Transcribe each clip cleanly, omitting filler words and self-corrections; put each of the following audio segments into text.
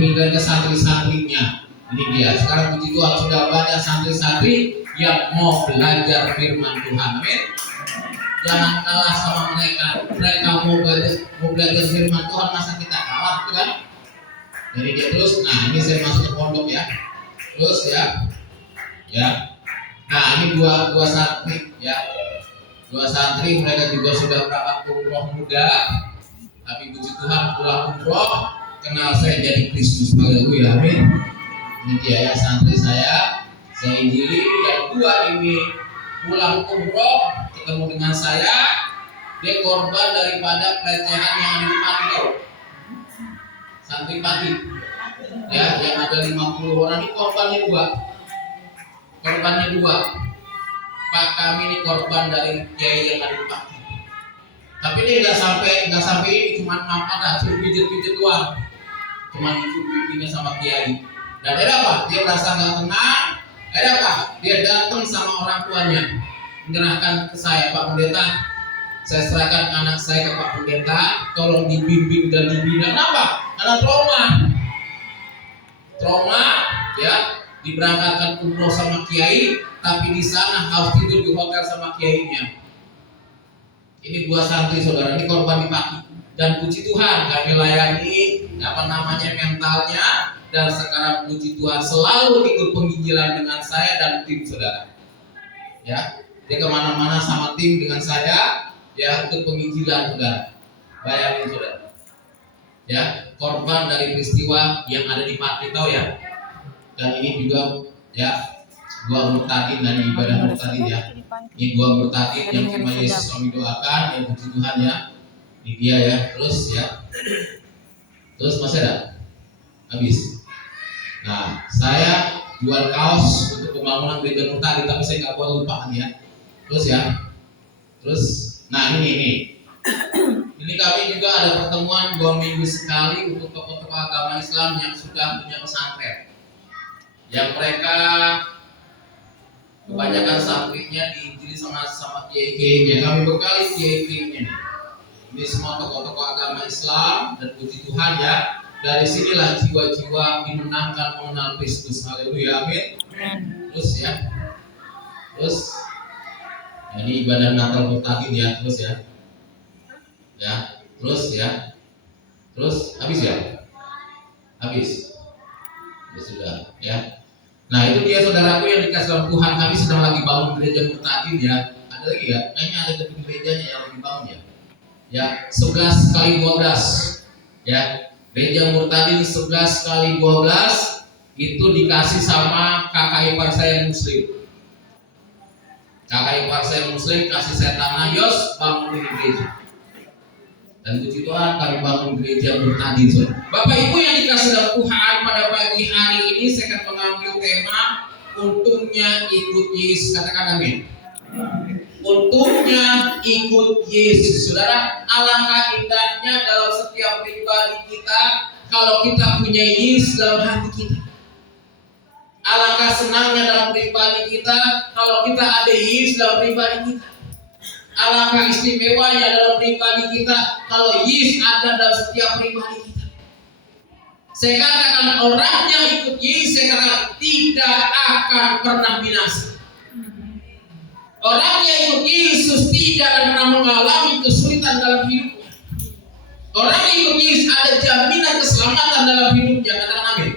peninggalan ke santri-santrinya. Ini dia. Sekarang puji Tuhan sudah banyak santri-santri yang mau belajar firman Tuhan. Amin. Jangan kalah sama mereka. Mereka mau belajar firman Tuhan, masa kita kalah, kan? Jadi dia terus. Nah, ini saya masuk ke pondok ya. Terus ya. Nah, ini dua santri ya. Dua santri, mereka juga sudah berangkat umroh muda. Tapi puji Tuhan pulang umroh kenal saya jadi Kristus. Haleluya. Amin. Ini dia ya santri saya injili. Yang dua ini pulang umroh ketemu dengan saya, dia korban daripada pelecehan yang ada di Pati tau. Santri Pati ya, yang ada 50 orang ini korbannya dua. Pak, kami ini korban dari kiai yang ada di Pati. Tapi dia nggak sampai ini, cuma suruh pijit doang, cuma itu pipinya sama kiai. Dan ada apa? Dia merasa nggak tenang. Ada apa? Dia datang sama orang tuanya, menyerahkan ke saya, Pak Pendeta, saya serahkan anak saya ke Pak Pendeta, tolong dibimbing dan dibina. Kenapa? Karena trauma, ya, diberangkatkan umroh sama kiai, tapi di sana harus tidur di hotel sama kiainya. Ini dua santri saudara, ini korban dipaki. Dan puji Tuhan kami layani mentalnya, dan sekarang puji Tuhan selalu ikut penginjilan dengan saya dan tim saudara. Ya, dia kemana-mana sama tim dengan saya, ya, untuk penginjilan saudara. Bayangin saudara, ya, korban dari peristiwa yang ada di Pati tahu ya. Dan ini juga ya dua murtadin dan ibadah murtadin ya. Ini dua murtadin yang terima Yesus kami doakan, ya puji Tuhan ya. Ini dia ya, terus masih ada habis. Nah, saya jual kaos untuk pembangunan gereja murtadin, tapi saya nggak boleh lupakan ya. Nah ini kami juga ada pertemuan 2 minggu sekali untuk tokoh-tokoh agama Islam yang sudah punya pesantren. Yang mereka kebanyakan santrinya diinjili sama kiai-kiainya. Kami bekali kiai-kiainya. Ini semua tokoh-tokoh agama Islam, dan puji Tuhan ya, dari sinilah jiwa-jiwa dimenangkan mengenal Kristus. Haleluya, amin. Terus ini ibadah Natal murtadin ya, terus habis ya sudah ya. Nah itu dia saudaraku yang dikasih dalam Tuhan, kami sedang lagi bangun gereja murtadin ya. Ada lagi ya, kayaknya ada gedung gerejanya yang lagi bangun ya 11 kali 12 ya. Gereja murtadin 11 kali 12 itu dikasih sama kakak ipar saya yang muslim. Kakak ipar saya muslim kasih saya tanah, Yos bangun ini gereja. Dan puji Tuhan kami bangun gereja murtadin. Bapak Ibu yang dikasih dalam Tuhan, pada pagi hari ini saya akan mengambil tema untungnya ikut Yesus. Katakan amin. Untungnya ikut Yesus. Saudara, alangkah indahnya dalam setiap pribadi kita kalau kita punya Yesus dalam hati kita. Alangkah senangnya dalam pribadi kita kalau kita ada Yesus dalam pribadi kita. Alangkah istimewanya dalam pribadi kita kalau Yesus ada dalam setiap pribadi kita. Saya katakan orang yang ikut Yesus, saya katakan tidak akan pernah binasa. Orang yang ikut Yesus tidak akan pernah mengalami kesulitan dalam hidupnya. Orang yang ikut Yesus ada jaminan keselamatan dalam hidupnya. Katakan amin.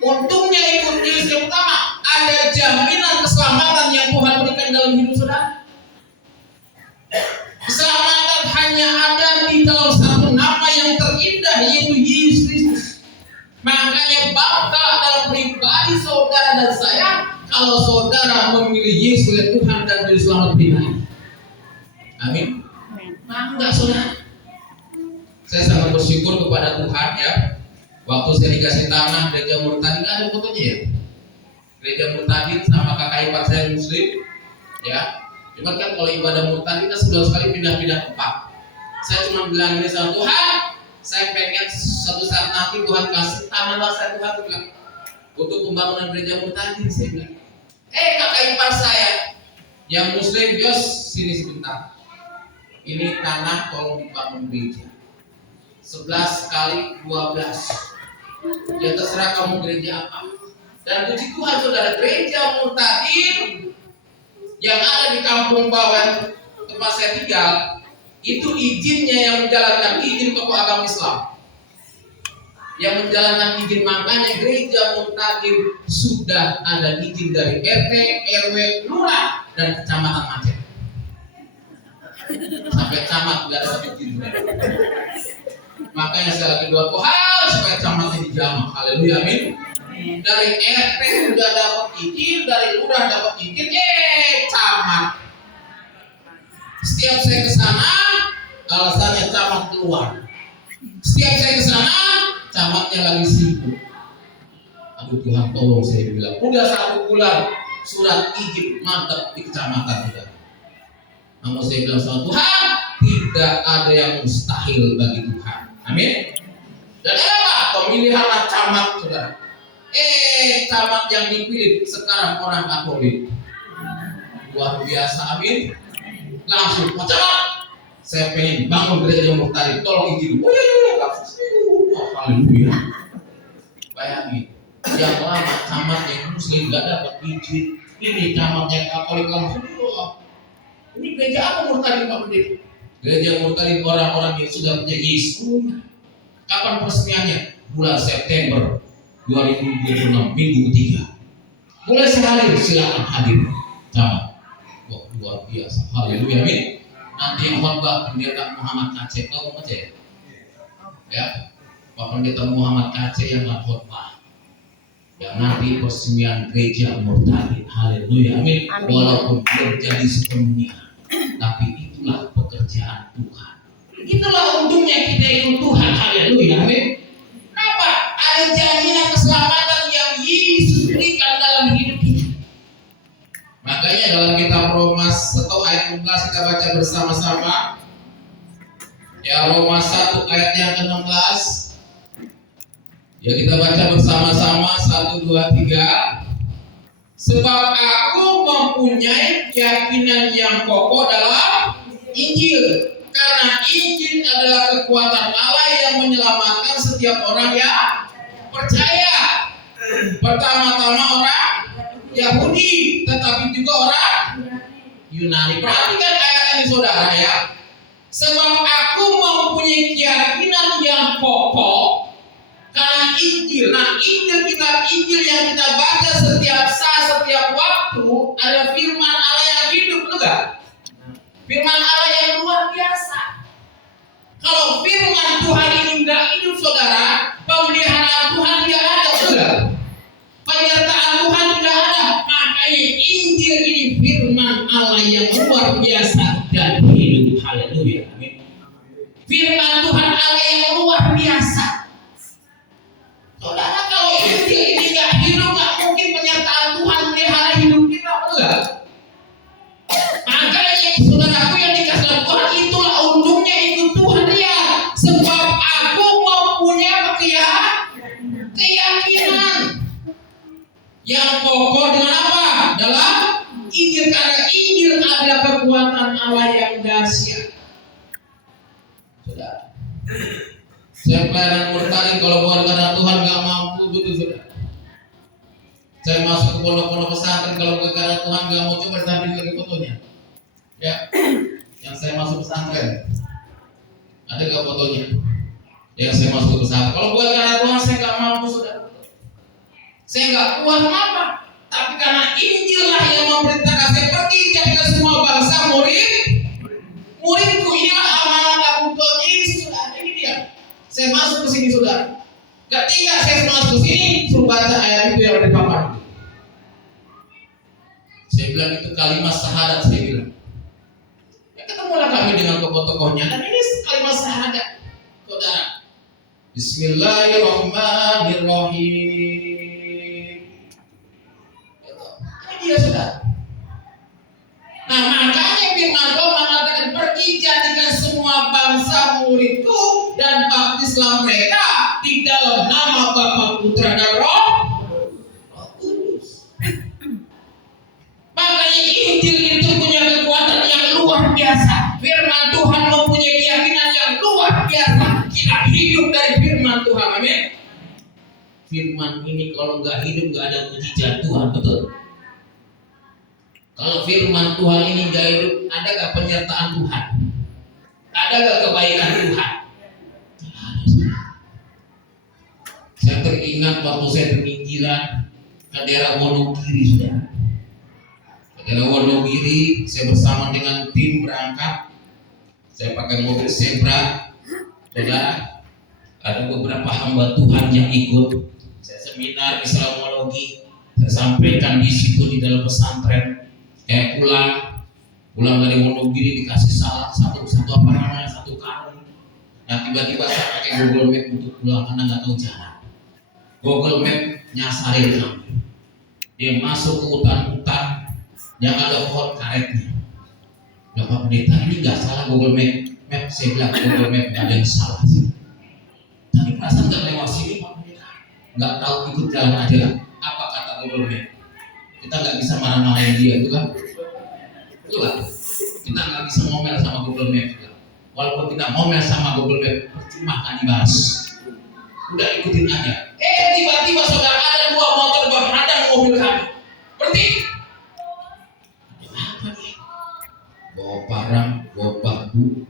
Untungnya ikut Yesus yang pertama, ada jaminan keselamatan yang Tuhan berikan dalam hidup saudara. Keselamatan hanya ada di dalam satu nama yang terindah, yaitu Yesus Kristus. Makanya bangga dalam pribadi saudara dan saya kalau saudara memilih Yesus oleh Tuhan dan menjadi selamat pribadi. Amin. Bangga saudara. Saya sangat bersyukur kepada Tuhan ya. Waktu saya dikasih tanah gereja murtadin, ada fotonya ya. Gereja murtadin sama kakak ipar saya muslim ya. Cuma kan kalau ibadah murtadin kan sebulan sekali pindah-pindah tempat. Saya cuma bilang ini sama Tuhan, saya pengen suatu saat nanti Tuhan kasih tanah saya Tuhan juga untuk pembangunan gereja murtadin. Saya bilang, kakak ipar saya yang muslim, Yos sini sebentar. Ini tanah tolong dibangun gereja. 11 kali 12. Ya terserah kamu gereja apa. Dan puji Tuhan saudara, gereja Murtadin yang ada di kampung bawah tempat saya tinggal, itu izinnya yang menjalankan izin tokoh agama Islam. Yang menjalankan izin, makanya gereja Murtadin sudah ada izin dari RT, RW, lurah, dan kecamatan Aceh. Sampai camat nggak dapat izin. Makanya saya lagi doa Tuhan supaya camatnya dijamah. Haleluya, amin. Dari RT sudah dapat izin, dari lurah dapat izin, camat. Setiap saya ke sana, alasannya camat keluar. Setiap saya ke sana, camatnya lagi sibuk. Aduh Tuhan tolong, saya bilang. Udah 1 bulan surat izin mantap di kecamatan kita. Namun saya bilang sama Tuhan, tidak ada yang mustahil bagi Tuhan. Amin. Dan apa? Pemilihan camat, saudara. Camat yang dipilih sekarang orang Katolik. Luar biasa, amin. Langsung, Pak Camat, saya pengen bangun gereja Murtadin, tolong izin. Haleluya. Bayangin, yang lama camat yang Muslim gak dapat izin. Ini camat yang Katolik langsung. Ini gereja apa Murtadin, Pak Pendeta? Gereja Murtadin orang-orang yang sudah punya Yesus. Kapan peresmiannya? Bulan September 2026, minggu ketiga. Mulai sekali silakan hadir, camat. Wah, luar biasa. Haleluya, amin. Nanti yang khotbah Pendeta Muhammad Aceh, tahu Aceh? Ya, Pak Pendeta Muhammad Aceh yang akan khotbah. Ya, nanti peresmian gereja Murtadin. Haleluya, amin. Walaupun belum jadi sepenuhnya, tapi itulah pekerjaan Tuhan. Itulah untungnya kita ikut Tuhan. Haleluya, amin. Kenapa? Ada jaminan keselamatan yang Yesus berikan dalam hidup kita. Makanya dalam kitab Roma 1 ayat 16 kita baca bersama-sama. Ya, Roma 1 ayat yang ke-16. Ya, kita baca bersama-sama 1, 2, 3. Sebab aku mempunyai keyakinan yang kokoh dalam Injil. Karena Injil adalah kekuatan Allah yang menyelamatkan setiap orang yang percaya. Pertama-tama orang Yahudi, tetapi juga orang Yunani. Perhatikan ayat ini saudara ya. Sebab aku mempunyai keyakinan yang kokoh karena Injil. Nah, Injil yang kita baca setiap saat, setiap waktu ada firman Allah yang hidup, betul gak? Firman Allah yang luar biasa. Kalau firman Tuhan ini nggak hidup saudara, pemeliharaan Tuhan tidak ada, saudara. Penyertaan Tuhan tidak ada. Makanya Injil ini firman Allah yang luar biasa dan hidup. Haleluya, amin. Firman Tuhan Allah yang luar biasa. Saudara, kalau Injil ini nggak hidup, nggak mungkin penyertaan Tuhan melihara hidup kita, enggak? Makanya saudaraku yang dikasih Tuhan, itulah untungnya ikut Tuhan dia. Sebab aku mempunyai keyakinan yang kokoh dengan apa? Dalam Injil. Karena Injil adalah kekuatan Allah yang dahsyat. Saudara, saya pelayanan Murtadin kalau bukan karena Tuhan gak mampu, betul saudara. Saya masuk ke pondok-pondok pesantren kalau bukan karena Tuhan gak mau, coba tampilin lagi fotonya. Ya, yang saya masuk pesantren. Ada gak fotonya? Yang saya masuk pesantren. Kalau bukan karena Tuhan saya gak mampu saudara. Saya gak kuat, kenapa? Tapi karena Injil lah yang memerintahkan saya pergi jadikan semua bangsa muridku. Inilah amanat aku untuk Yesus. Ini dia. Saya masuk ke sini saudara. Ketika saya masuk ke sini, suruh baca ayat itu yang ada di papan. Saya bilang itu kalimat syahadat, saya bilang. Ya ketemulah kami dengan tokoh-tokohnya dan ini kalimat syahadat, saudara. Bismillahirrahmanirrahim. Ini dia saudara. Nah, makanya firman Tuhan mengatakan pergi jadikan semua bangsa muridku dan baptislah mereka di dalam nama Bapa, Putra dan Roh Kudus. Makanya Injil itu punya kekuatan yang luar biasa. Firman Tuhan mempunyai keyakinan yang luar biasa. Kita firman ini kalau nggak hidup nggak ada mujizat Tuhan, betul? Kalau firman Tuhan ini nggak hidup, ada nggak penyertaan Tuhan? Ada nggak kebaikan Tuhan? Saya teringat waktu saya berpingiran ke daerah Wonogiri, sudah. Ke daerah Wonogiri, saya bersama dengan tim berangkat. Saya pakai mobil Zebra, saudara. Ada beberapa hamba Tuhan yang ikut. Saya seminar Islamologi, saya sampaikan di situ di dalam pesantren. Kayak pulang dari Wonogiri dikasih satu karung. Nah tiba-tiba saya pakai Google Map untuk pulang karena nggak tahu jalan. Google Map nyasarin kami. Dia masuk ke hutan-hutan yang ada pohon karetnya. Bapak Pendeta, ini nggak salah Google Map. Saya bilang Google Map nggak ada yang salah sih. Tapi perasaan nggak lewat sini Pak Pendeta. Nggak tahu ikut jalan aja lah. Apa kata Google Map? Kita nggak bisa marah-marahin dia, itu kan? Betul kan? Kita nggak bisa ngomel sama Google Map juga. Walaupun kita ngomel sama Google Map, percuma nggak dibahas. Udah ikutin aja. Tiba-tiba saudara ada dua motor berhadang mobil kami. Berhenti. Apa nih? Bawa barang, bawa bambu,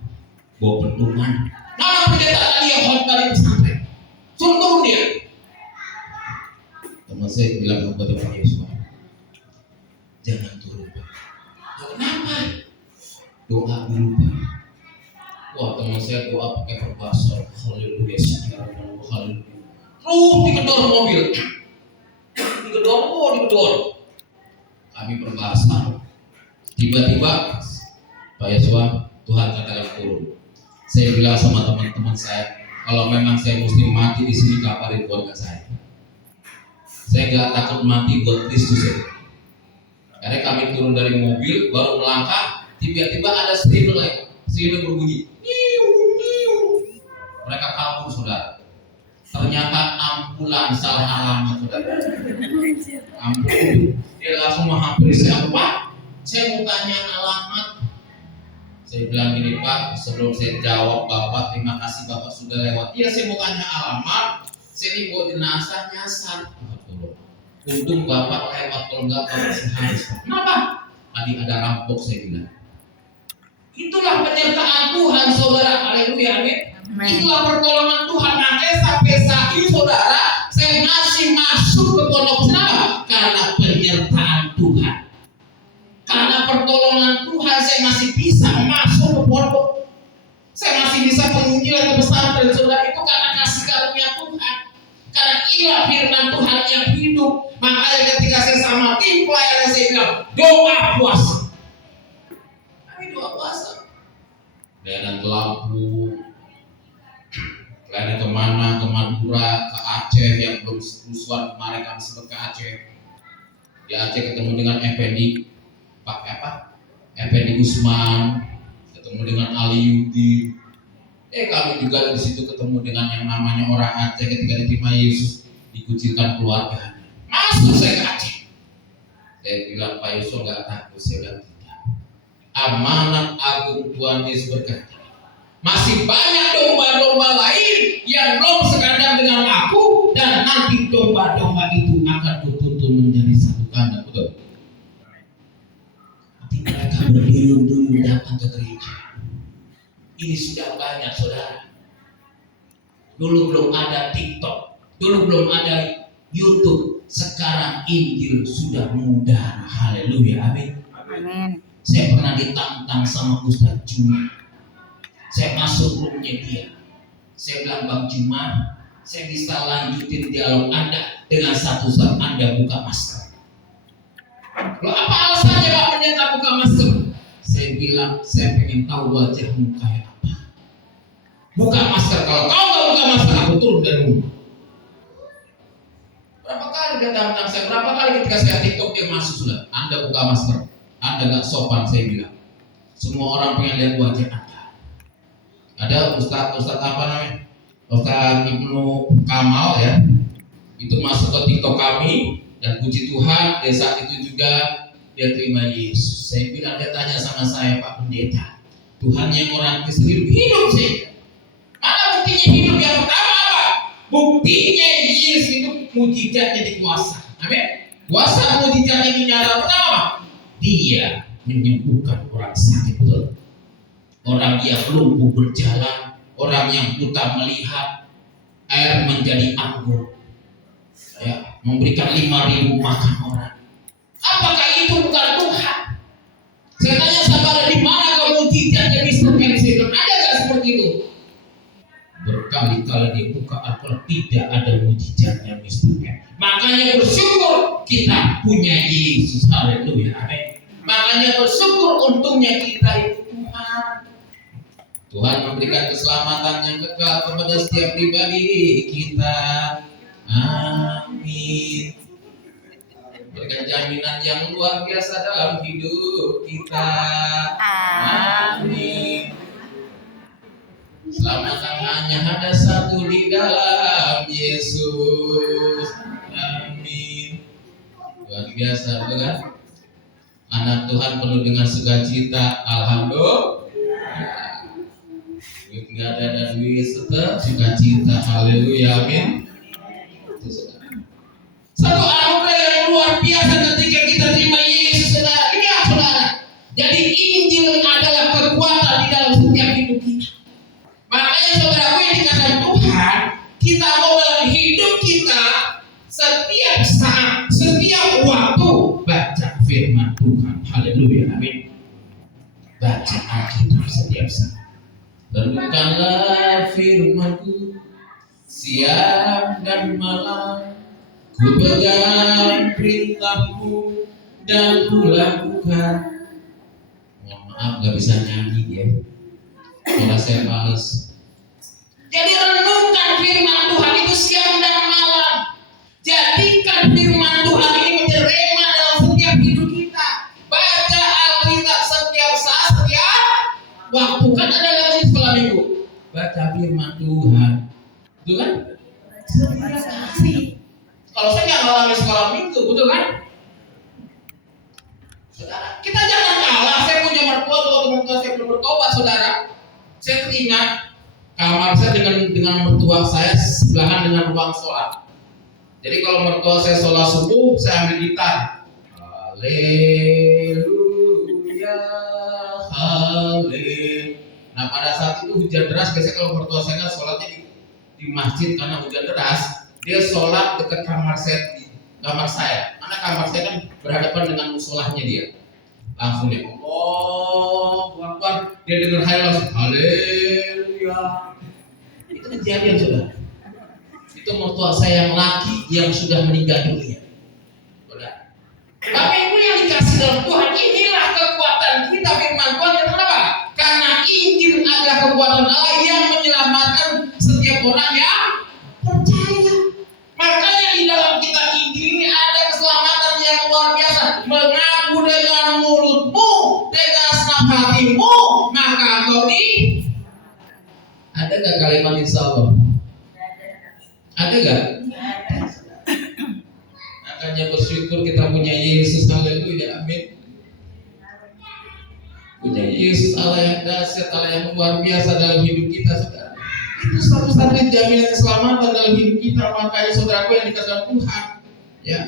bawa bentungan. Mana pendeta tadi yang khotbah di pesantren? Suruh turun dia. Teman saya bilang kepada Pak Yesus, jangan turun Pak. Kenapa? Doa dulu Pak. Wah teman saya doa pakai berbahasa haleluya, haleluya. Terus digedor mobil. Digedor. Kami berbahasa. Tiba-tiba Pak Yesus, Tuhan katakan turun. Saya bilang sama teman-teman saya, kalau memang saya mesti mati di sini, kabarin keluarga saya. Saya nggak takut mati buat Kristus ya. Karena kami turun dari mobil, baru melangkah, tiba-tiba ada sirine berbunyi. Mereka kabur saudara. Ternyata ambulan salah alamat saudara. Ampun, dia langsung menghampiri saya, Pak. Saya mau tanya alamat. Saya bilang gini Pak, sebelum saya jawab Bapak, terima kasih Bapak sudah lewat. Iya saya mau tanya alamat. Saya ini bawa jenazah nyasar. Untung Bapak lewat, kalau enggak Bapak sehabis. Kenapa? Tadi ada rampok saya bilang. Itulah penyertaan Tuhan saudara. Haleluya, amin. Itulah pertolongan Tuhan. Makanya sampai saat ini saudara, saya masih masuk ke pondok. Kenapa? Karena penyertaan Tuhan. Karena pertolongan Tuhan saya masih bisa masuk ke pondok. Saya masih bisa penginjilan ke pesantren saudara. Itu karena kasih karunia Tuhan. Karena inilah firman Tuhan yang hidup. Makanya ketika saya sama tim pelayanan saya bilang doa puasa. Kami doa puasa. Pelayanan ke Lampung, pelayanan kemana, ke Madura, ke Aceh yang belum kerusuhan kemarin kami sempat ke Aceh. Di Aceh ketemu dengan Effendi, Effendi Usman, ketemu dengan Ali Yudi. Kami juga di situ ketemu dengan yang namanya orang Aceh ketika diterima Yesus, dikucilkan keluarga. Masuk saya ke Aceh. Saya bilang Pak Yesus nggak takut, saya bilang tidak. Amanat agung Tuhan Yesus berkata, masih banyak domba-domba lain yang belum sekadar dengan aku, dan nanti domba-domba itu akan kutuntun menjadi satu kandang. Betul? Nanti mereka berduyun-duyun datang ke gereja. Ini sudah banyak saudara. Dulu belum ada TikTok, dulu belum ada YouTube. Sekarang Injil sudah mudah. Haleluya, amin. Amin. Saya pernah ditantang sama Ustaz Juma. Saya masuk roomnya dia. Saya bilang Bang Juma, saya bisa lanjutin dialog Anda dengan satu saat Anda buka masker. Loh apa alasannya Pak Pendeta buka masker? Saya bilang saya pengen tahu wajahmu kayak apa. Buka masker, kalau kau nggak buka masker aku turun dari rumah. Berapa kali dia tantang saya? Berapa kali ketika saya TikTok dia masuk sudah. Anda buka masker, Anda nggak sopan saya bilang. Semua orang pengen lihat wajah Anda. Ada Ustaz apa namanya? Ustaz Ibnu Kamal ya. Itu masuk ke TikTok kami dan puji Tuhan, di saat itu juga dia terima Yesus. Saya bilang dia tanya sama saya, Pak Pendeta, Tuhan yang orang Kristen hidup sih. Mana buktinya hidup? Yang pertama apa? Buktinya Yesus itu mujizatnya dikuasa. Amin. Kuasa mujizat ini nyata pertama, dia menyembuhkan orang sakit, betul. Orang yang lumpuh berjalan, orang yang buta melihat, air menjadi anggur, ya, memberikan 5.000 makan orang. Apakah itu bukan Tuhan? Saya tanya saudara, di mana mujizat yang disebutkan? Ada nggak seperti itu? Berkali-kali dibuka Alkitab tidak ada mujizatnya misalnya. Makanya bersyukur kita punya Yesus. Haleluya. Amin. Makanya bersyukur untungnya kita itu Tuhan. Tuhan memberikan keselamatan yang kekal kepada setiap pribadi kita. Amin. Berikan jaminan yang luar biasa dalam hidup kita. Amin. Keselamatan hanya ada satu di dalam Yesus. Amin. Luar biasa, bukan? Anak Tuhan penuh dengan sukacita. Alhamdulillah. Duit nggak ada dan duit tetap sukacita. Haleluya. Amin. Satu anugerah yang luar biasa ketika kita terima Yesus, saudara. Ini ya, saudara. Jadi Injil adalah kekuatan di dalam setiap hidup kita. Makanya saudaraku yang dikatakan Tuhan, kita mau dalam hidup kita setiap saat, setiap waktu baca firman Tuhan. Haleluya, amin. Baca Alkitab setiap saat. Renungkanlah firman-Ku siang dan malam. Ku pegang perintah-Mu dan ku lakukan. Mohon maaf gak bisa nyanyi ya, karena saya males. Jadi renungkan firman Tuhan itu siang dan malam. Jadikan firman Tuhan ini menjadi rema dalam setiap hidup kita. Baca Alkitab setiap saat, setiap waktu. Kan ada yang di sekolah minggu baca firman Tuhan, betul kan? Setiap hari. Kalau saya nggak ngalamin sekolah minggu, betul kan? Saudara, kita jangan kalah. Saya punya mertua, kalau mertua saya belum bertobat, saudara. Saya teringat kamar saya dengan mertua saya sebelahan dengan ruang sholat. Jadi kalau mertua saya sholat subuh, saya ambil gitar. Haleluya, haleluya. Nah pada saat itu hujan deras, biasanya kalau mertua saya kan sholatnya di masjid karena hujan deras. Dia sholat dekat kamar saya, karena kamar saya kan berhadapan dengan musolahnya dia. Langsung dia, oh, Akbar, dia dengar langsung, haleluya. Itu kejadian sudah. Itu mertua saya yang laki yang sudah meninggal dunia. Sudah. Bapak Ibu yang dikasih dalam Tuhan, inilah kekuatan kita firman Tuhan. Kenapa? Karena Injil adalah kekuatan Allah yang menyelamatkan setiap orang yang percaya. Makanya di dalam kitab Injil ini ada keselamatan yang luar biasa. Mengaku dengan mulutmu, dengan senang hatimu, maka engkau di. Ada nggak kalimat insya Allah? Ada nggak? Makanya bersyukur kita punya Yesus. Haleluya, amin. Punya Yesus, Allah yang dahsyat, Allah yang luar biasa dalam hidup kita, saudara. Itu satu-satunya jaminan keselamatan dalam hidup kita. Makanya saudaraku yang dikatakan Tuhan, ya.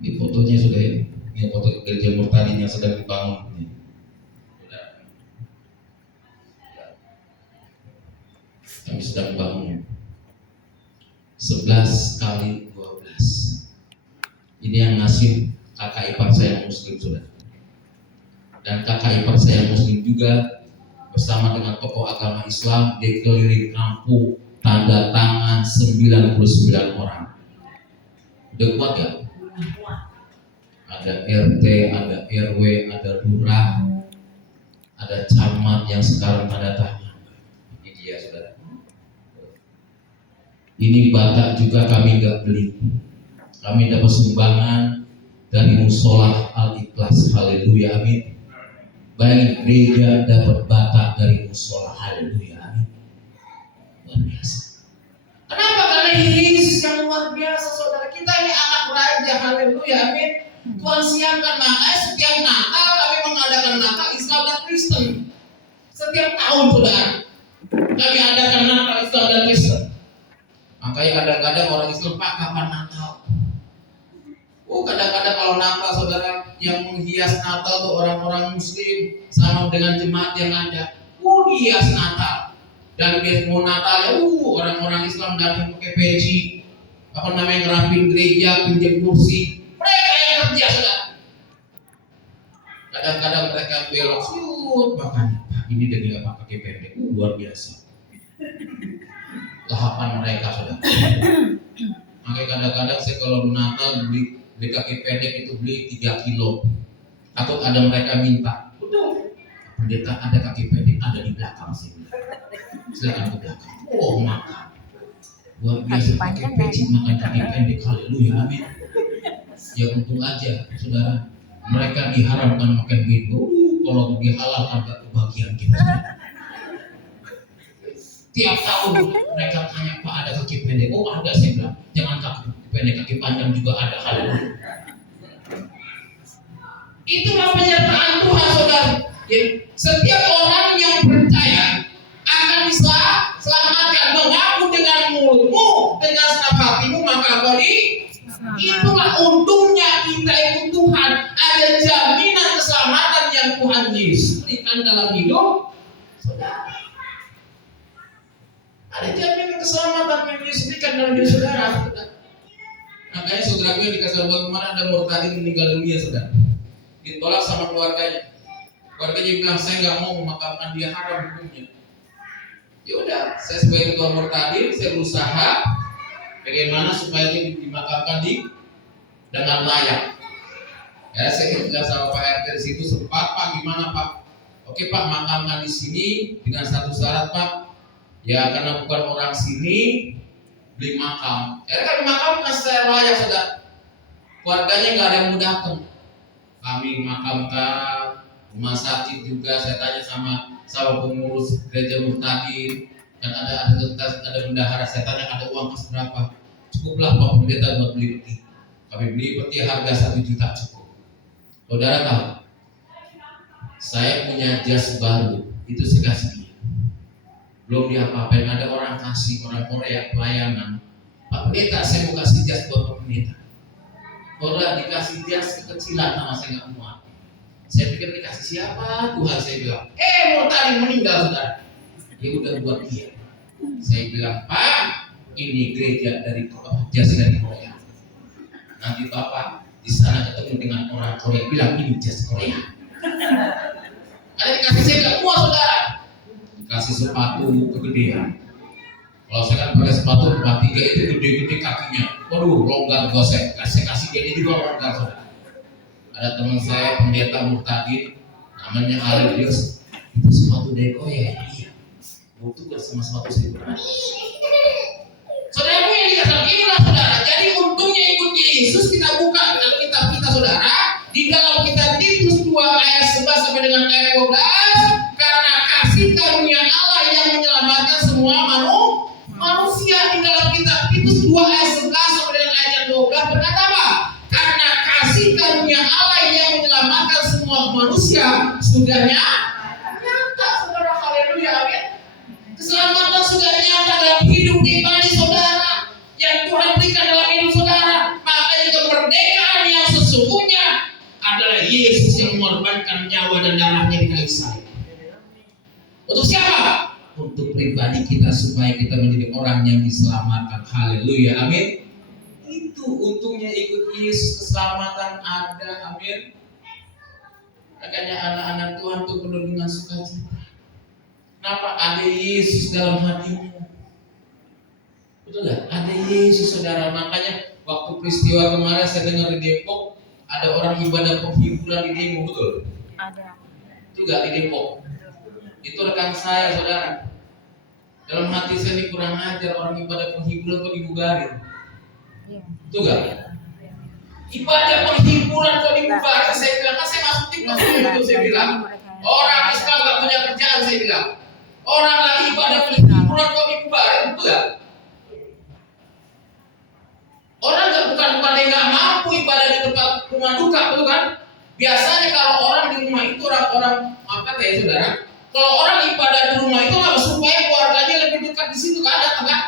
Ini fotonya sudah ya. Ini foto gereja Murtadin yang sedang dibangun. Kami sedang bangun 11 kali 12. Ini yang ngasih kakak ipar saya Muslim, sudah. Dan kakak ipar saya Muslim juga bersama dengan tokoh agama Islam di keliling kampung, tanda tangan 99 orang. Udah kuat ya? Ada RT, ada RW, ada lurah, ada camat yang sekarang tanda tangan. Ini dia, saudara. Ini bata juga kami nggak beli. Kami dapat sumbangan dari musola Al-Ikhlas. Haleluya, amin. Baik gereja dapat bata dari musola. Haleluya, amin. Luar biasa. Kenapa? Karena Yesus yang luar biasa, saudara. Kita ini anak raja. Haleluya, amin. Tuhan siapkan, makanya setiap Natal kami mengadakan Natal Islam dan Kristen. Setiap tahun, saudara, kami adakan Natal Islam dan Kristen. Makanya kadang-kadang orang Islam, Pak, kapan Natal? Oh, kadang-kadang kalau Natal, saudara, yang menghias Natal tuh orang-orang Muslim sama dengan jemaat yang ada. Hias Natal. Dan biar mau Natal ya, orang-orang Islam datang pakai peci, apa namanya, ngerapin gereja, pinjam kursi. Mereka yang kerja, saudara. Kadang-kadang mereka belok, makanya Pak, ini demi apa pakai pendek, luar biasa. Lahapan mereka, saudara. Makanya kadang-kadang saya kalau Natal beli kaki pendek itu beli 3 kilo. Atau ada mereka minta, udah, pendeta ada kaki pendek, ada di belakang sini. Silakan ke belakang. Makan. Luar biasa pakai peci makan kaki pendek. Haleluya, amin. Ya untung aja, saudara. Mereka diharamkan makan bego. Kalau dihalalkan gak kebagian kita. Tiap tahun mereka tanya, Pak, ada kaki pendek? Ada, saya bilang. Jangan kaki pendek, kaki panjang juga ada. Haleluya. Itulah penyertaan Tuhan, saudara. Setiap orang yang percaya akan diselamatkan. Mengaku dengan mulutmu, dengan senang hatimu, maka beri. Itulah untungnya kita ikut Tuhan. Ada jaminan keselamatan yang Tuhan Yesus berikan dalam hidup saudara. Ada jaminan keselamatan yang Yesus berikan dalam hidup saudara. Makanya saudaraku yang dikasih Allah kemana ada murtadin meninggal dunia, saudara. Ditolak sama keluarganya. Keluarganya bilang, saya nggak mau memakamkan dia, haram hukumnya. Ya udah, saya sebagai ketua murtadin, saya berusaha bagaimana supaya dia dimakamkan dengan layak. Ya, saya bilang sama Pak RT di situ, sempat, Pak, gimana Pak? Oke Pak, makamkan di sini dengan satu syarat Pak. Ya karena bukan orang sini, beli makam. Ya kan makamkan secara layak, saudara. Keluarganya nggak ada yang mau datang. Kami makamkan, rumah sakit juga. Saya tanya sama pengurus gereja murtadin, dan ada bendahara. Saya tanya ada uang kas berapa? Cukuplah Pak Pendeta buat beli peti. Kami beli peti harga 1 juta cukup. Saudara tahu, saya punya jas baru, itu saya kasih dia. Belum diapa-apain, ada orang kasih, orang Korea pelayanan. Pak Pendeta, saya mau kasih jas buat Pak Pendeta. Orang dikasih jas kekecilan sama saya nggak muat. Saya pikir dikasih siapa? Tuhan, saya bilang. Murtadin meninggal, saudara. Ya udah buat dia. Saya bilang, Pak, ini gereja dari jas dari Korea. Nanti Bapak di sana ketemu dengan orang Korea, bilang ini jas Korea. Ada dikasih saya nggak muat, saudara. Dikasih sepatu kegedean. Kalau saya kan pakai sepatu 43 itu gede-gede kakinya. Waduh, longgar gua saya kasih dia juga longgar, saudara. Ada teman saya pendeta murtadin namanya Arius, itu sepatu dari Korea. Iya. Gua tukar sama sepatu saya berani. Saudara yang dikatakan inilah, saudara. Jadi untungnya ikut Yesus, kita buka Alkitab kita, saudara. Di dalam kitab Titus 2 ayat 11 sampai dengan ayat 12, karena kasih karunia Allah yang menyelamatkan semua manusia. Di dalam kitab Titus 2 ayat 11 sampai dengan ayat 12 berkata apa? Karena kasih karunia Allah yang menyelamatkan semua manusia sudah nyata, saudara. Haleluya, amin. Keselamatan sudah nyata dalam hidup pribadi saudara yang Tuhan berikan dalam hidup saudara. Makanya kemerdekaan yang sesungguhnya adalah Yesus yang mengorbankan nyawa dan darahnya di kayu salib. Untuk siapa? Untuk pribadi kita, supaya kita menjadi orang yang diselamatkan. Haleluya, amin. Itu untungnya ikut Yesus, keselamatan ada, amin. Makanya anak-anak Tuhan itu penuh dengan sukacita. Kenapa? Ada Yesus dalam hatimu. Betul gak? Ada Yesus, saudara. Makanya waktu peristiwa kemarin saya dengar di Depok, ada orang ibadah penghiburan di demo, betul? Ada. Itu gak di Depok? Itu rekan saya, saudara. Dalam hati saya ini kurang ajar, orang ibadah penghiburan kok dibubarin. Betul gak? Ibadah penghiburan kok dibubarin. Saya bilang, saya masuk tim itu, saya bilang. Orang Islam gak punya kerjaan, saya bilang. Orang lagi ibadah penghiburan kok dibubarin, betul gak? Orang bukan yang nggak mampu ibadah di tempat rumah duka, betul kan? Biasanya kalau orang di rumah itu orang apa ya, saudara? Kalau orang ibadah di rumah itu supaya keluarganya lebih dekat di situ, kan? Ada kan?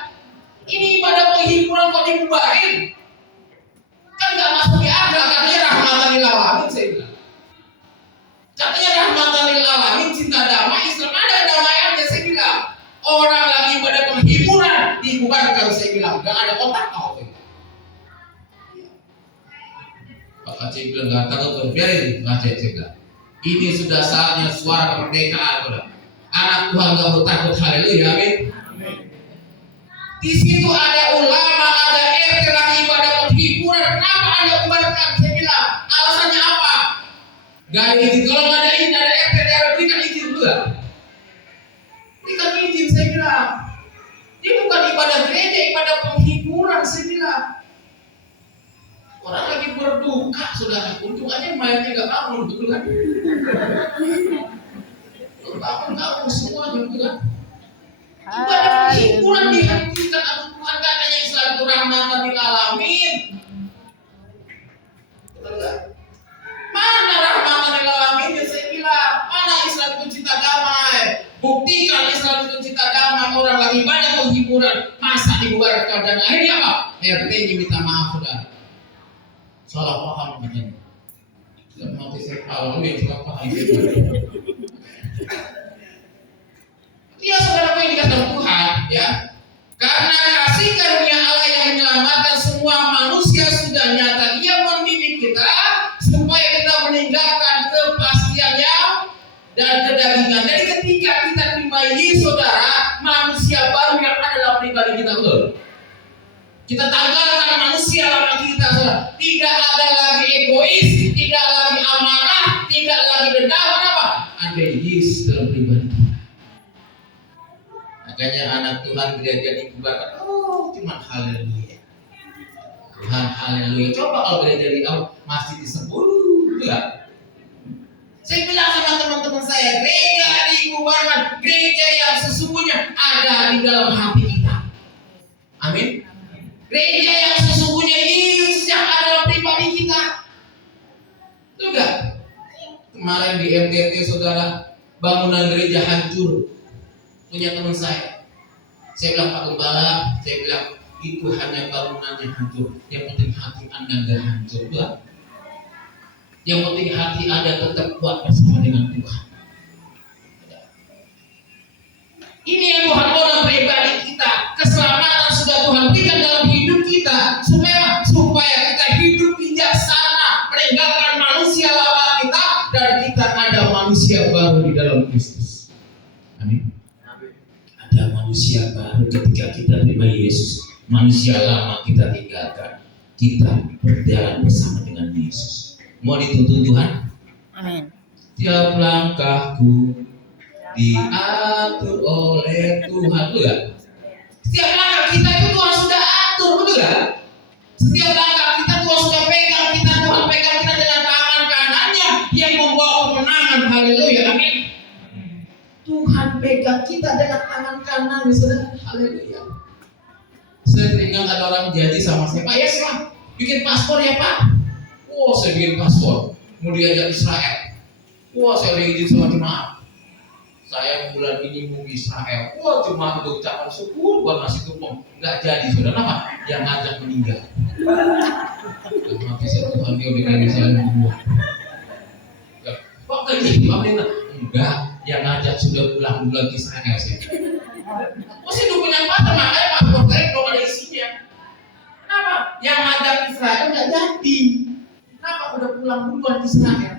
Ini ibadah penghiburan kok dibubarin? Kan nggak masuk di akal. Katanya rahmatan lil alamin, saya bilang. Katanya rahmatan lil alamin, cinta damai, Islam ada damaiannya, saya bilang. Orang lagi pada penghiburan dibubarkan, saya bilang. Gak ada otak kau. Pak Aceh bilang gak takut biarin Aceh, saya bilang. Ini sudah saatnya suara kemerdekaan, saudara. Anak Tuhan gak bertakut, haleluya, amin. Di situ ada ulama, ada RT lagi ibadah penghiburan. Kenapa Anda bubarkan? Saya bilang, alasannya apa? Gak ada izin. Kalau gak ada izin, ada RT daerah berikan izin dulu. Berikan izin, saya bilang. Ini bukan ibadah gereja, ibadah penghiburan, saya bilang. Orang lagi berduka, saudara. Untung aja mayatnya gak bangun, betul kan? Bangun semuanya, betul kan? Ibadah penghiburan dihentikan. Aduh Tuhan, katanya Islam itu rahmatan lil alamin. Betul gak? Mana rahmatan lil alamin? Ya saya bilang, mana Islam itu cinta damai? Buktikan Islam itu cinta damai. Orang lagi banyak penghiburan, masa dibubarkan? Dan akhirnya apa? RT-nya minta maaf, saudara. Salah paham katanya. Tidak mau saya paham, yang salah paham. Dia saudara yang dikatakan Tuhan, ya. Karena kasih karunia Allah yang menyelamatkan semua manusia sudah nyata. Ia mendidik kita supaya kita meninggalkan kepastiannya dan kedagingan. Jadi ketika kita terima Yesus, saudara, manusia baru yang ada dalam pribadi kita, betul. Kita tanggalkan manusia lama kita, saudara. Tidak ada lagi egois, tidak lagi amarah, tidak lagi dendam, apa? Ada Yesus dalam pribadi kita. Makanya anak Tuhan gereja dibubarkan. Oh, cuma haleluya. Tuhan haleluya. Coba kalau gereja di masih disebut, enggak? Saya bilang sama teman-teman saya, gereja dibubarkan, gereja yang sesungguhnya ada di dalam hati kita. Amin. Gereja yang sesungguhnya Yesus yang ada dalam pribadi kita. Betul enggak? Kemarin di MTT, saudara, bangunan gereja hancur. Punya teman saya bilang, Pak Gembala, saya bilang itu hanya bangunannya hancur. Yang penting hati Anda enggak hancur, Tuhan. Yang penting hati Anda tetap kuat bersama dengan Tuhan. Ini yang Tuhan mau dalam pribadi kita. Keselamatan sudah Tuhan berikan dalam hidup kita supaya kita hidup bijaksana, meninggalkan manusia lama kita dan kita ada manusia baru di dalam Kristus. Amin. Ada manusia baru ketika kita terima Yesus. Manusia lama kita tinggalkan. Kita berjalan bersama dengan Yesus. Mau dituntun Tuhan? Amin. Tiap langkahku diatur oleh Tuhan, betul gak? Setiap langkah kita itu Tuhan sudah atur, betul gak? Setiap langkah kita Tuhan sudah pegang kita, Tuhan pegang kita dengan tangan kanannya yang membawa kemenangan, haleluya, amin. Tuhan pegang kita dengan tangan kanan, saudara, haleluya. Saya teringat ada orang janji sama saya, Pak Yes lah, bikin paspor ya Pak. Wah, saya bikin paspor, mau diajak Israel. Wah, saya udah izin sama jemaat. Saya bulan ini mau ke Israel. Wah, jemaat udah ucapan syukur buat nasi tumpeng. Nggak jadi, saudara, apa? Yang ngajak meninggal. Mati saya Tuhan, dia udah kayak saya membuat. Kok nggak jadi, Pak Pendeta? Enggak, yang ngajak sudah pulang ke Israel sih. Masih udah punya paspor, makanya paspor saya belum ada isinya. Kenapa? Yang ngajak Israel nggak jadi. Kenapa udah pulang duluan ke Israel?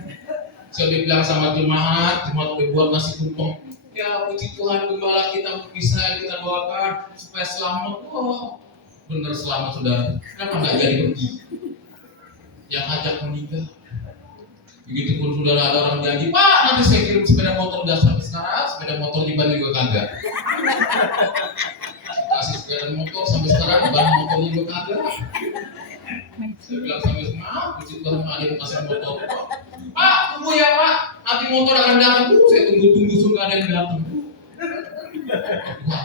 Saya bilang sama jemaat udah buat nasi tumpeng. Ya puji Tuhan, gembala kita untuk Israel, kita doakan supaya selamat. Wah, bener selamat saudara. Kenapa nggak jadi pergi? Yang ajak meninggal. Begitupun saudara, ada orang janji, Pak nanti saya kirim sepeda motor, udah sampai sekarang sepeda motor dibantu juga kagak. Kasih sepeda motor sampai sekarang ban motornya juga kagak. Saya bilang sampai semangat, puji Tuhan ada yang kasih motor. Pak, tunggu ya Pak, nanti motor akan datang. Saya tunggu sudah ada yang datang. Wah,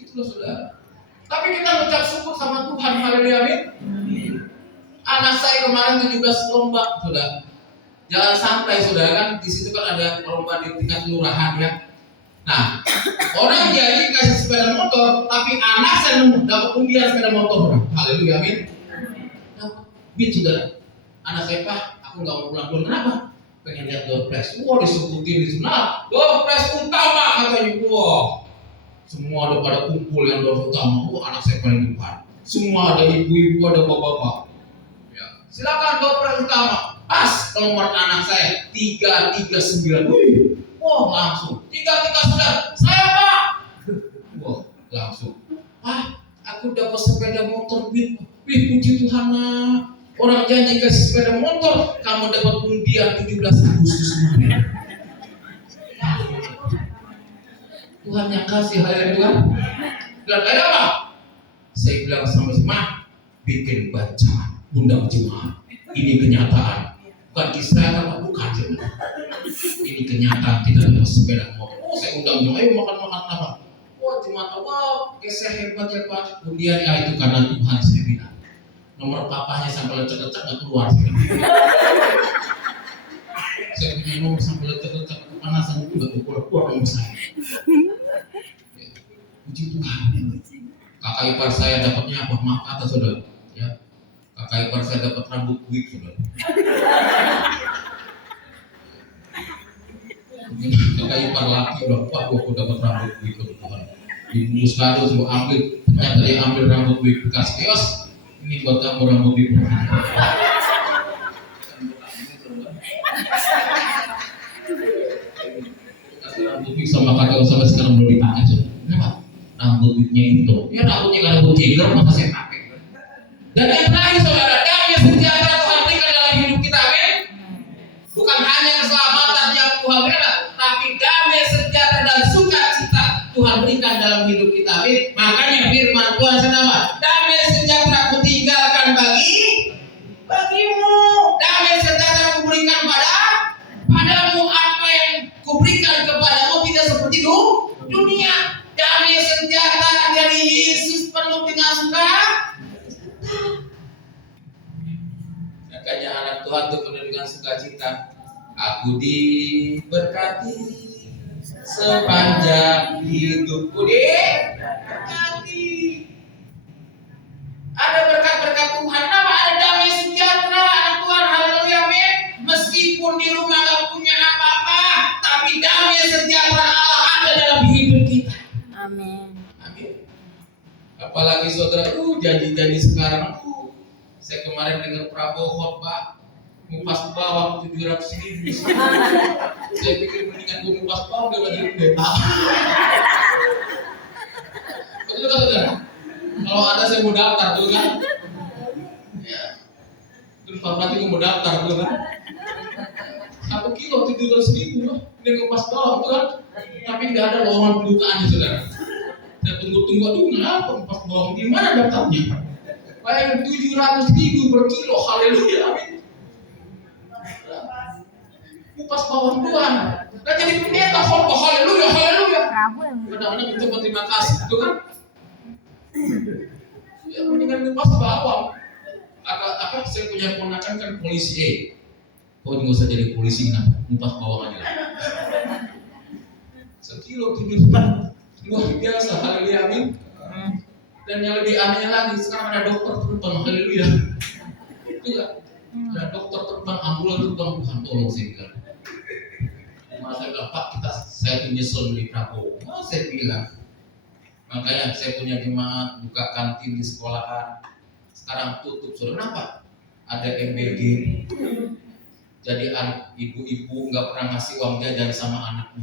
itulah saudara. Tapi kita mengucap syukur sama Tuhan, haleluya, amin. Anak saya kemarin 17 lomba, saudara. Jalan santai, saudara, kan di situ kan ada lomba di tingkat kelurahan ya. Nah, orang jadi kasih sepeda motor, tapi anak saya dapat undian sepeda motor. Haleluya, amin. Dapat beat saudara. Anak saya, Pak, aku nggak mau pulang dulu. Kenapa? Pengen lihat door prize. Wah, disebutin di sana. Door prize utama katanya. Wah, semua ada pada kumpul yang door utama. Wah, anak saya paling depan. Semua ada ibu-ibu, ada bapak-bapak. Ya, silakan door prize utama. Pas nomor anak saya 339. Wah, langsung 339. Saya, Pak. Wah, langsung. Ah, aku dapat sepeda motor Wih, puji Tuhan. Orang janji kasih sepeda motor, kamu dapat undian 17 Agustus kemarin. Tuhan yang kasih, haleluya. Dan ada apa? Saya bilang sama Mah, bikin baca undang jemaat. Ini kenyataan. Bukan kisah apa, bukan jemaat. Ini kenyataan, tidak dapat sepeda motor. Oh, saya undang jemaat, ayo makan-makan apa? Oh, jemaat, wow, saya hebat ya Pak. Undian ya itu karena Tuhan, saya bilang. Nomor papahnya sampai lecek-lecek nggak keluar. Saya punya nomor sampai lecek-lecek kepanasan itu nggak keluar nomor saya. Puji Tuhan. Kakak ipar saya dapatnya apa? Maaf kata saudara. Ya, kakak ipar saya dapat rambut wig saudara. Kakak ipar laki udah kuat, aku dapat rambut wig Tuhan. Ibu sekali semua ambil, ternyata dia ambil rambut wig bekas kios. Ini buat kamu rambut wig. Kasih rambut wig sama kakak sampai sekarang belum dipakai saudara. Kenapa? Rambut wignya itu, ya rambutnya kalau rambut tiger maka saya pakai. Dan yang terakhir saudara, damai sejahtera Tuhan berikan dalam hidup kita, amin. Bukan hanya keselamatan yang Tuhan berikan, tapi damai sejahtera dan sukacita Tuhan berikan dalam hidup kita, amin. Makanya firman Tuhan senama, damai sejahtera ku tinggalkan bagimu, damai sejahtera ku berikan padamu, apa yang ku berikan kepadamu tidak seperti dunia. Damai sejahtera dari Yesus penuh dengan sukacita. Makanya anak Tuhan itu penuh dengan sukacita. Aku diberkati sepanjang hidupku, diberkati. Ada berkat-berkat Tuhan. Nama ada damai sejahtera anak Tuhan. Haleluya, amin. Meskipun di rumah gak punya apa-apa, tapi damai sejahtera Allah ada dalam hidup kita. Amin. Amin. Apalagi saudara, janji-janji sekarang. Saya kemarin dengar Prabowo khotbah ngupas bawang 700.000. Saya pikir mendingan gue ngupas bawang daripada pendeta. Betul kan saudara? Kalau ada saya mau daftar tuh kan? Ya. Terus berarti gue mau daftar tuh kan? 1 kilo 700.000 loh. Ini ngupas bawang tuh kan? Tapi nggak ada lowongan pendukaan saudara. Saya tunggu-tunggu, aduh kenapa ngupas bawang? Di mana daftarnya? Bayangin 700.000 per kilo, haleluya, amin. Kupas bawang doang. Nah jadi pendeta khotbah, haleluya, haleluya. Kadang-kadang kita berterima kasih, gitu kan? Ya mendingan kupas bawang. Apa saya punya ponakan kan polisi, kok nggak usah jadi polisi, kenapa? Kupas bawang aja. 1 kilo 700, luar biasa, haleluya, amin. Dan yang lebih anehnya lagi, sekarang ada dokter terbang, haleluya. Tidak, ada dokter terbang, ambulan terbang, Tuhan tolong saya bilang. Masa bilang, Pak, saya tuh nyesel beli Prabowo. Saya bilang, makanya saya punya jemaat buka kantin di sekolahan. Sekarang tutup, saudara. Kenapa? Ada MBG. Jadi ibu-ibu nggak pernah ngasih uang jajan sama anaknya.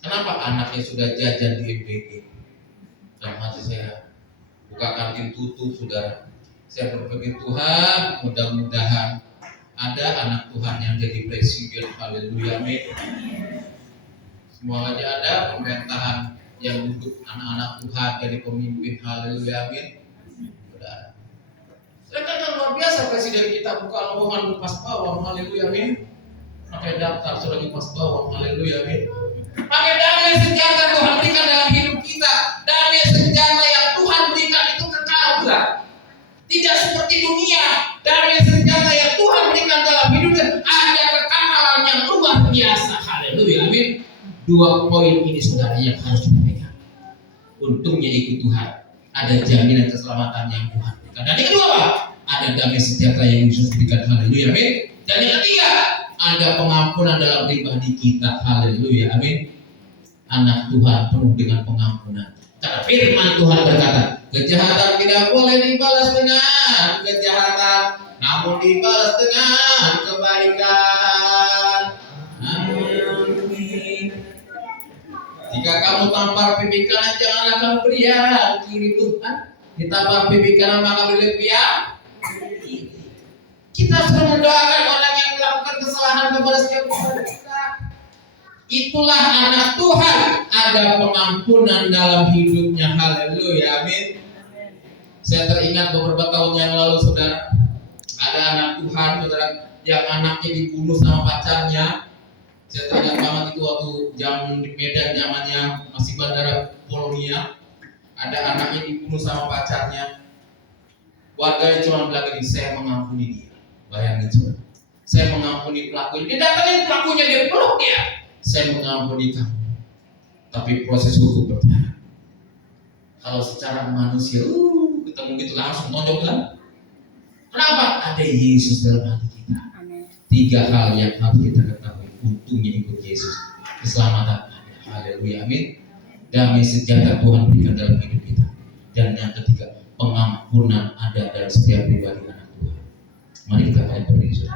Kenapa? Anaknya sudah jajan di MBG. Dan masih saya buka kantin tutup, saudara. Saya berpikir Tuhan, mudah-mudahan ada anak Tuhan yang jadi presiden, haleluya, amin. Semoga aja ada pemerintahan yang duduk anak-anak Tuhan jadi pemimpin, haleluya, amin. Sedangkan yang luar biasa presiden kita buka lowongan kupas bawang, haleluya, amin. Pakai daftar sudah kupas bawang, haleluya, amin. Pakai damai sejahtera Tuhan berikan dalam hidup kita. Damai sejahtera yang Tuhan berikan itu kekal, bukan? Tidak seperti dunia. Damai sejahtera yang Tuhan berikan dalam hidup kita ada kekekalan yang luar biasa. Haleluya, amin. Dua poin ini saudara yang harus kita pegang. Untungnya ikut Tuhan, ada jaminan keselamatan yang Tuhan berikan. Dan yang kedua apa? Ada damai sejahtera yang Yesus berikan. Haleluya, amin. Dan yang ketiga, ada pengampunan dalam pribadi kita. Haleluya, amin. Anak Tuhan penuh dengan pengampunan. Karena firman Tuhan berkata, kejahatan tidak boleh dibalas dengan kejahatan, namun dibalas dengan kebaikan. Amin. Jika kamu tampar pipi kanan, janganlah kamu beriak kiri Tuhan. Ditampar pipi kanan, maka beri pihak. Kita sudah mendoakan orang yang melakukan kesalahan kepada setiap kita. Itulah anak Tuhan, ada pengampunan dalam hidupnya. Haleluya, amin. Saya teringat beberapa tahun yang lalu saudara, ada anak Tuhan saudara yang anaknya dibunuh sama pacarnya. Saya teringat banget itu waktu zaman di Medan, zamannya masih Bandara Polonia. Ada anaknya dibunuh sama pacarnya. Warganya cuma bilang gini, saya mengampuni dia. Bayangin saudara, saya mengampuni pelakunya. Dia datangin pelakunya, dia peluk dia. Saya mengampuni kamu. Tapi proses hukum berjalan. Kalau secara manusia, ketemu gitu langsung tonjok kan? Kenapa? Ada Yesus dalam hati kita. Tiga hal yang harus kita ketahui. Untungnya ikut Yesus, keselamatan ada. Haleluya, amin. Damai sejahtera Tuhan berikan dalam hidup kita. Dan yang ketiga, pengampunan ada dalam setiap pribadi anak Tuhan. Mari kita berdiri.